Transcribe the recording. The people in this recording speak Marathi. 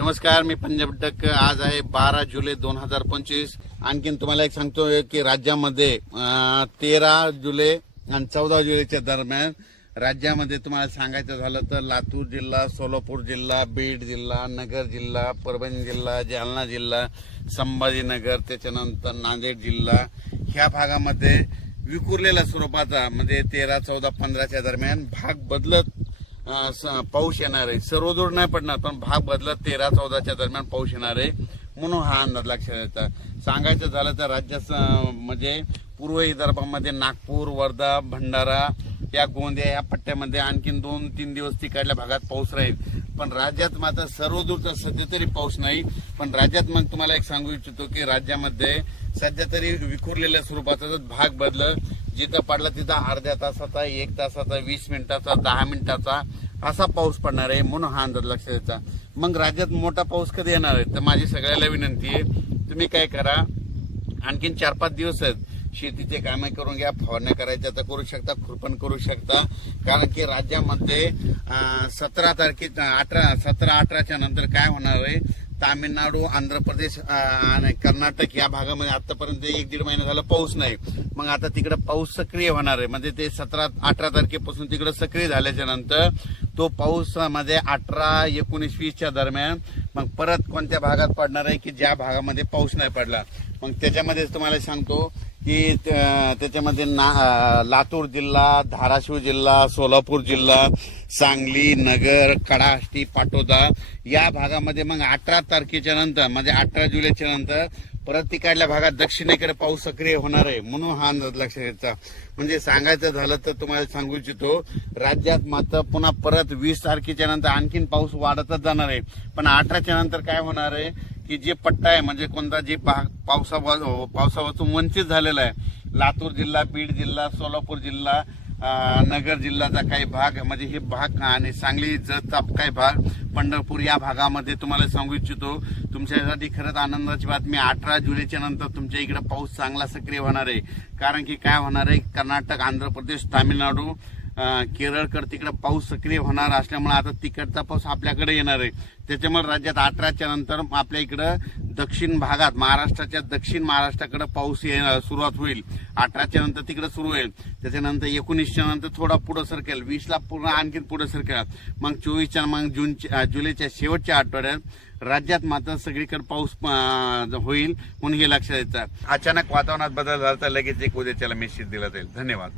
नमस्कार, मी पंजाब डक। आज आहे 12 जुलै 2025। आणखीन तुम्हाला एक सांगतोय की राज्यामध्ये 13 जुलै आणि 14 जुलैच्या दरम्यान राज्यामध्ये तुम्हाला सांगायचं झालं तर लातूर जिल्हा, सोलापूर जिल्हा, बीड जिल्हा, नगर जिल्हा, परभणी जिल्हा, जालना जिल्हा, संभाजीनगर, त्याच्यानंतर नांदेड जिल्हा ह्या भागामध्ये विखुरलेल्या स्वरूपाचा म्हणजे 13, 14, 15च्या दरम्यान भाग बदलत पाऊस येणार आहे। सर्वदूर नाही पडणार पण भाग बदलत 13, 14च्या दरम्यान पाऊस येणार आहे म्हणून हा अंदाज लक्षात येतो। सांगायचं झालं तर राज्यात म्हणजे पूर्व विदर्भामध्ये नागपूर, वर्धा, भंडारा या गोंदिया या पट्ट्यामध्ये आणखीन 2-3 दिवस तिकडल्या भागात पाऊस राहील। पण राज्यात मात्र सर्वदूरचा सध्या तरी पाऊस नाही। पण राज्यात मग तुम्हाला एक सांगू इच्छितो की राज्यामध्ये सध्या तरी विखुरलेल्या स्वरूपाचा भाग बदल जिथं पडला तिथं अर्ध्या तासाचा, 1 तासाचा, 20 मिनिटाचा, 10 मिनिटाचा असा पाऊस पडणार आहे म्हणून हा अंदाज लक्षात येतो। मग राज्यात मोठा पाऊस कधी येणार आहे तर माझी सगळ्याला विनंती आहे, तुम्ही काय करा, आणखीन 4-5 दिवस आहेत, शेतीचे कामे करून घ्या, फवारण्या करायच्या तर करू शकता, खुरपण करू शकता। कारण की राज्यामध्ये 17-18च्या नंतर काय होणार आहे, तामिळनाडू, आंध्र प्रदेश आणि कर्नाटक या भागामध्ये आतापर्यंत 1-1.5 महिना झाला पाऊस नाही। मग आता तिकडे पाऊस सक्रिय होणार आहे, म्हणजे ते 17-18 तारखेपासून तिकडे सक्रिय झाल्याच्या नंतर तो पाऊस मध्ये 18, 19, 20च्या दरम्यान मग परत कोणत्या भागात पडणार आहे की ज्या भागामध्ये पाऊस नाही पडला। मग त्याच्यामध्ये तुम्हाला सांगतो की त्याच्यामध्ये लातूर जिल्हा, धाराशिव जिल्हा, सोलापूर जिल्हा, सांगली, नगर, कडाष्टी, पाटोदा या भागामध्ये मग 18 तारखेच्या नंतर म्हणजे 18 जुलैच्या नंतर परत तिकडल्या भागात दक्षिणेकडे पाऊस सक्रिय होणार आहे म्हणून हा अंदाज लक्षात घ्यायचा। म्हणजे सांगायचं झालं तर तुम्हाला सांगू इच्छितो, राज्यात मात्र पुन्हा परत 20 तारखेच्या नंतर आणखीन पाऊस वाढतच जाणार आहे। पण 18च्या नंतर काय होणार आहे की जे पट्टा आहे म्हणजे कोणता जे पावसापासून वंचित झालेला आहे, लातूर जिल्हा, बीड जिल्हा, सोलापूर जिल्हा, नगर जिल्ह्याचा काही भाग म्हणजे हे भाग आणि सांगली जतचा काही भाग, पंढरपूर या भागामध्ये तुम्हाला सांगू इच्छितो तुमच्यासाठी खरंच आनंदाची बातमी, 18 जुलैच्या नंतर तुमच्या इकडे पाऊस चांगला सक्रिय होणार आहे। कारण की काय होणार आहे, कर्नाटक, आंध्र प्रदेश, तामिळनाडू, केरळकडे तिकडे पाऊस सक्रिय होणार असल्यामुळे आता तिकडचा पाऊस आपल्याकडे येणार आहे। त्याच्यामुळे राज्यात 18च्या नंतर आपल्या इकडं दक्षिण भागात महाराष्ट्राच्या दक्षिण महाराष्ट्राकडे पाऊस सुरुवात होईल। 18च्या नंतर तिकडे सुरू होईल, त्याच्यानंतर 19च्या नंतर थोडा पुढे सरकेल, 20ला पूर्ण आणखी पुढे सरकेल, मग 24च्या मग जुलैच्या शेवटच्या आठवड्यात राज्यात मात्र सगळीकडे पाऊस होईल म्हणून हे लक्षात येतं। अचानक वातावरणात बदल झाला तर लगेच एक उद्याच्याला मेसेज दिला जाईल। धन्यवाद।